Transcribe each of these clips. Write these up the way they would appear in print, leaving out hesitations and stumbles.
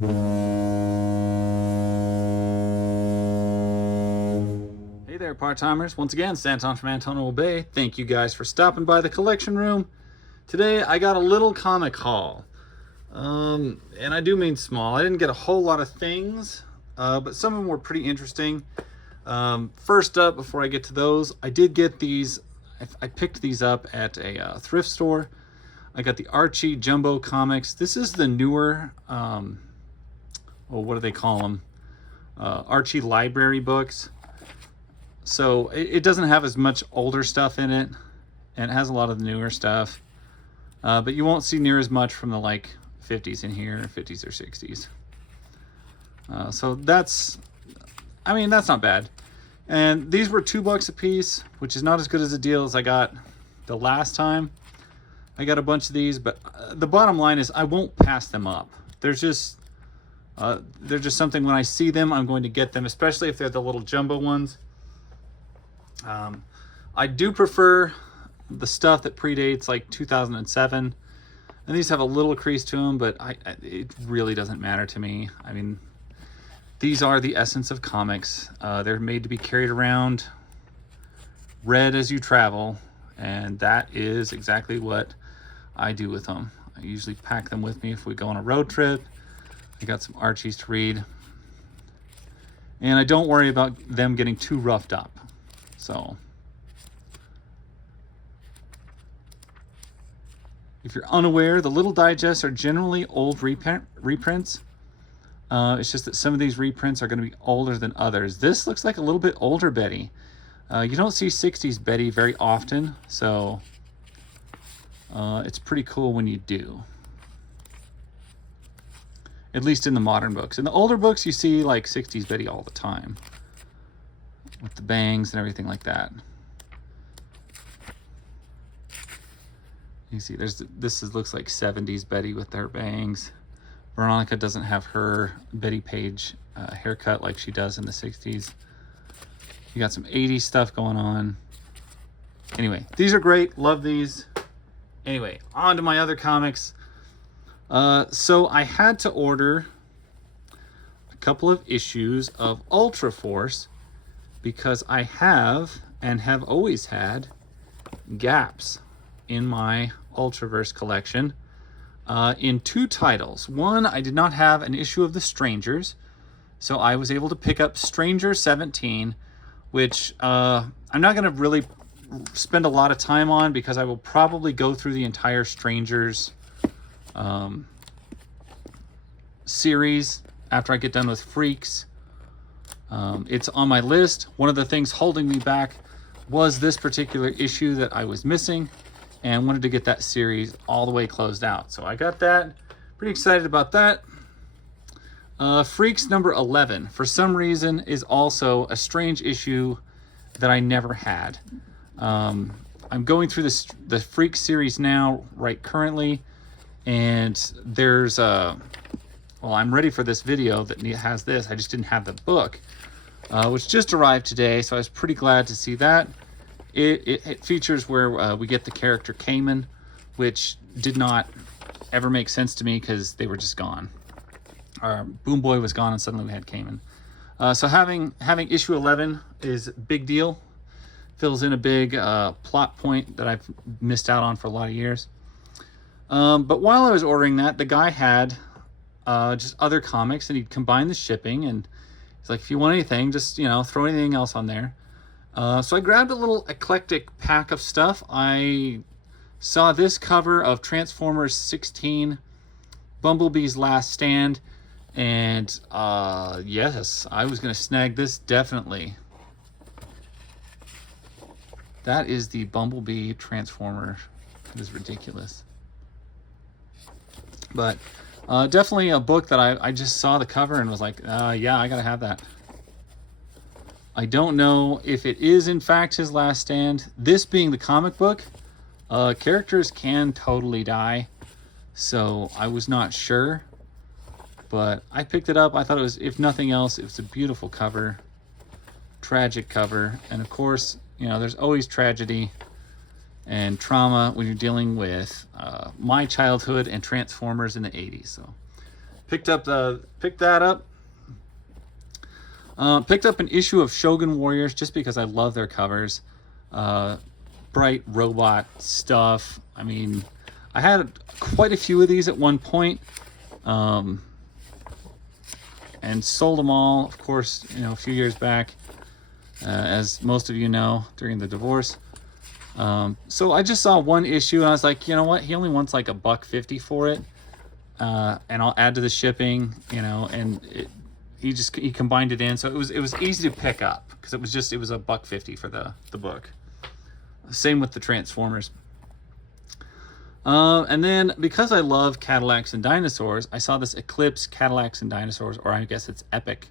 Hey there, part-timers. Once again, Stanton from Antonio Bay. Thank you guys for stopping by the collection room. Today, I got a little comic haul. And I do mean small. I didn't get a whole lot of things, but some of them were pretty interesting. First up, before I get to those, I did get these. I picked these up at a thrift store. I got the Archie Jumbo Comics. This is the newer, well, what do they call them? Archie library books. So it doesn't have as much older stuff in it, and it has a lot of the newer stuff. But you won't see near as much from the like 50s in here, 50s or 60s. So that's, I mean, that's not bad. And these were $2 a piece, which is not as good as a deal as I got the last time. I got a bunch of these, but the bottom line is I won't pass them up. They're just something, when I see them, I'm going to get them, especially if they're the little jumbo ones. I do prefer the stuff that predates like 2007, and these have a little crease to them, but it really doesn't matter to me. I mean, these are the essence of comics. They're made to be carried around, read as you travel, and that is exactly what I do with them. I usually pack them with me if we go on a road trip. I got some Archies to read, and I don't worry about them getting too roughed up. So if you're unaware, the little digests are generally old reprints. It's just that some of these reprints are going to be older than others. This looks like a little bit older Betty. You don't see 60s Betty very often, so it's pretty cool when you do. At least in the modern books. In the older books, you see like 60s Betty all the time, with the bangs and everything like that. You see, looks like 70s Betty with their bangs. Veronica doesn't have her Betty Page haircut like she does in the 60s. You got some 80s stuff going on. Anyway, these are great. Love these. Anyway, on to my other comics. So I had to order a couple of issues of Ultra Force because I have and have always had gaps in my Ultraverse collection in two titles. One, I did not have an issue of The Strangers, so I was able to pick up Stranger 17, which I'm not going to really spend a lot of time on because I will probably go through the entire Strangers series after I get done with Freaks. It's on my list. One of the things holding me back was this particular issue that I was missing, and wanted to get that series all the way closed out. So I got that. Pretty excited about that. Freaks number 11, for some reason, is also a strange issue that I never had. I'm going through the Freaks series now, right currently, and there's well, I'm ready for this video that has this. I just didn't have the book, which just arrived today, so I was pretty glad to see that. It features where we get the character Cayman, which did not ever make sense to me because they were just gone. Boom Boy was gone, and suddenly we had Cayman. So having issue 11 is a big deal. Fills in a big plot point that I've missed out on for a lot of years. But while I was ordering that, the guy had just other comics, and he'd combine the shipping, and he's like, if you want anything, just, you know, throw anything else on there. So I grabbed a little eclectic pack of stuff. I saw this cover of Transformers 16, Bumblebee's Last Stand, and yes, I was going to snag this definitely. That is the Bumblebee Transformer. It is ridiculous. But definitely a book that I just saw the cover and was like, yeah, I got to have that. I don't know if it is in fact his last stand. This being the comic book, characters can totally die, so I was not sure, but I picked it up. I thought it was, if nothing else, it was a beautiful cover, tragic cover, and of course, you know, there's always tragedy and trauma when you're dealing with my childhood and Transformers in the 80s. So picked that up. Picked up an issue of Shogun Warriors just because I love their covers. Bright robot stuff. I mean, I had quite a few of these at one point, and sold them all, of course, you know, a few years back, as most of you know, during the divorce. So I just saw one issue and I was like, you know what? He only wants like $1.50 for it. And I'll add to the shipping, you know, and he combined it in. So it was easy to pick up because it was $1.50 for the book. Same with the Transformers. And then because I love Cadillacs and Dinosaurs, I saw this Eclipse Cadillacs and Dinosaurs, or I guess it's Epic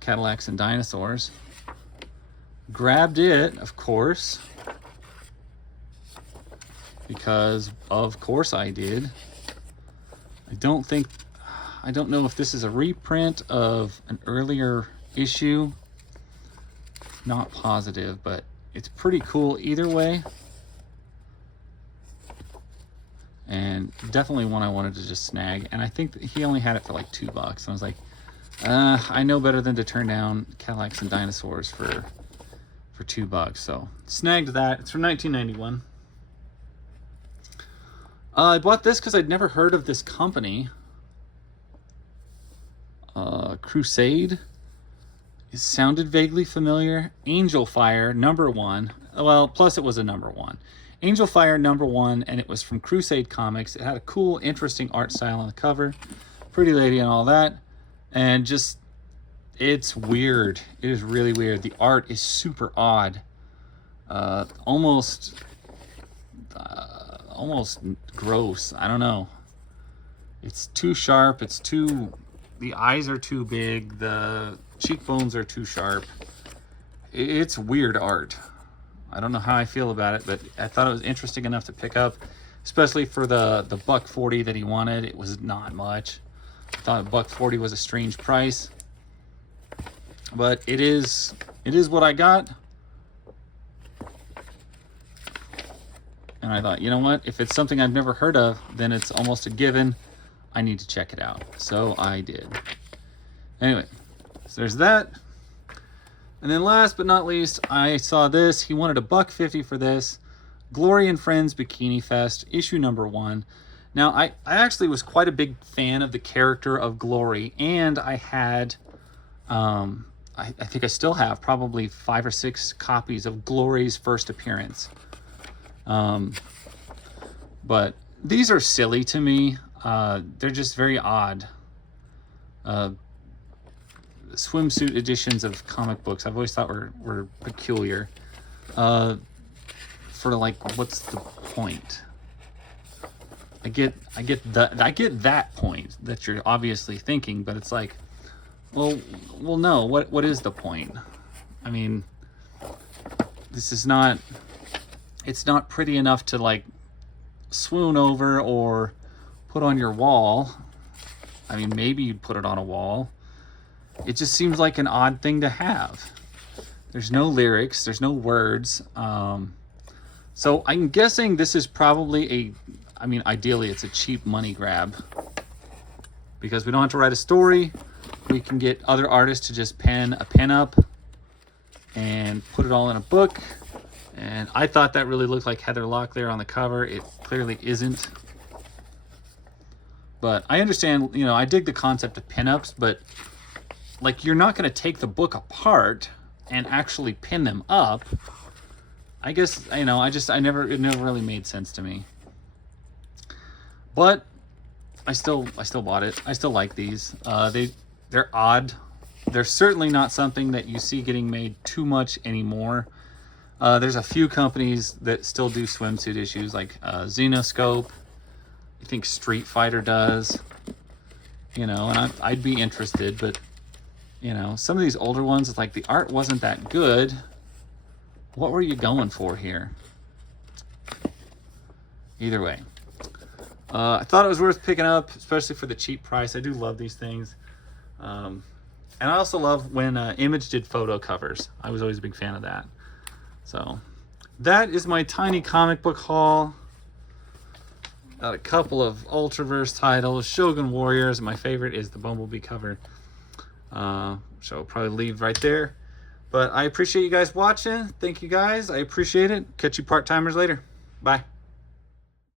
Cadillacs and Dinosaurs. Grabbed it, of course, because of course I did. I don't know if this is a reprint of an earlier issue. Not positive, but it's pretty cool either way. And definitely one I wanted to just snag. And I think that he only had it for like $2. And I was like, I know better than to turn down Cadillacs and Dinosaurs for $2. So snagged that. It's from 1991. I bought this because I'd never heard of this company. Crusade. It sounded vaguely familiar. Angel Fire #1. Well, plus it was a #1. Angel Fire #1, and it was from Crusade Comics. It had a cool, interesting art style on the cover. Pretty lady and all that. And just, it's weird. It is really weird. The art is super odd. Almost gross. I don't know. It's too sharp. The eyes are too big. The cheekbones are too sharp. It's weird art. I don't know how I feel about it, but I thought it was interesting enough to pick up, especially for the $1.40 that he wanted. It was not much. I thought $1.40 was a strange price, but it is what I got. And I thought, you know what? If it's something I've never heard of, then it's almost a given. I need to check it out. So I did. Anyway, so there's that. And then last but not least, I saw this. He wanted $1.50 for this. Glory and Friends Bikini Fest, issue #1. Now, I actually was quite a big fan of the character of Glory, and I had, I think I still have probably 5 or 6 copies of Glory's first appearance. But these are silly to me. They're just very odd. Swimsuit editions of comic books I've always thought were peculiar. For like, what's the point? I get that point that you're obviously thinking, but it's like, well no, what is the point? I mean, this is not, it's not pretty enough to like swoon over or put on your wall. I mean, maybe you'd put it on a wall. It just seems like an odd thing to have. There's no lyrics, there's no words. So I'm guessing this is probably ideally it's a cheap money grab, because we don't have to write a story. We can get other artists to just pen a pin-up and put it all in a book. And I thought that really looked like Heather Locke there on the cover. It clearly isn't. But I understand, you know, I dig the concept of pin-ups, but like, you're not going to take the book apart and actually pin them up. I guess, you know, it never really made sense to me. But I still bought it. I still like these. They're odd. They're certainly not something that you see getting made too much anymore. There's a few companies that still do swimsuit issues, like Xenoscope. I think Street Fighter does. You know, and I'd be interested, but you know, some of these older ones, it's like the art wasn't that good. What were you going for here? Either way, I thought it was worth picking up, especially for the cheap price. I do love these things. And I also love when Image did photo covers. I was always a big fan of that. So that is my tiny comic book haul. Got a couple of Ultraverse titles, Shogun Warriors. My favorite is the Bumblebee cover. So I'll probably leave right there. But I appreciate you guys watching. Thank you guys. I appreciate it. Catch you part-timers later. Bye.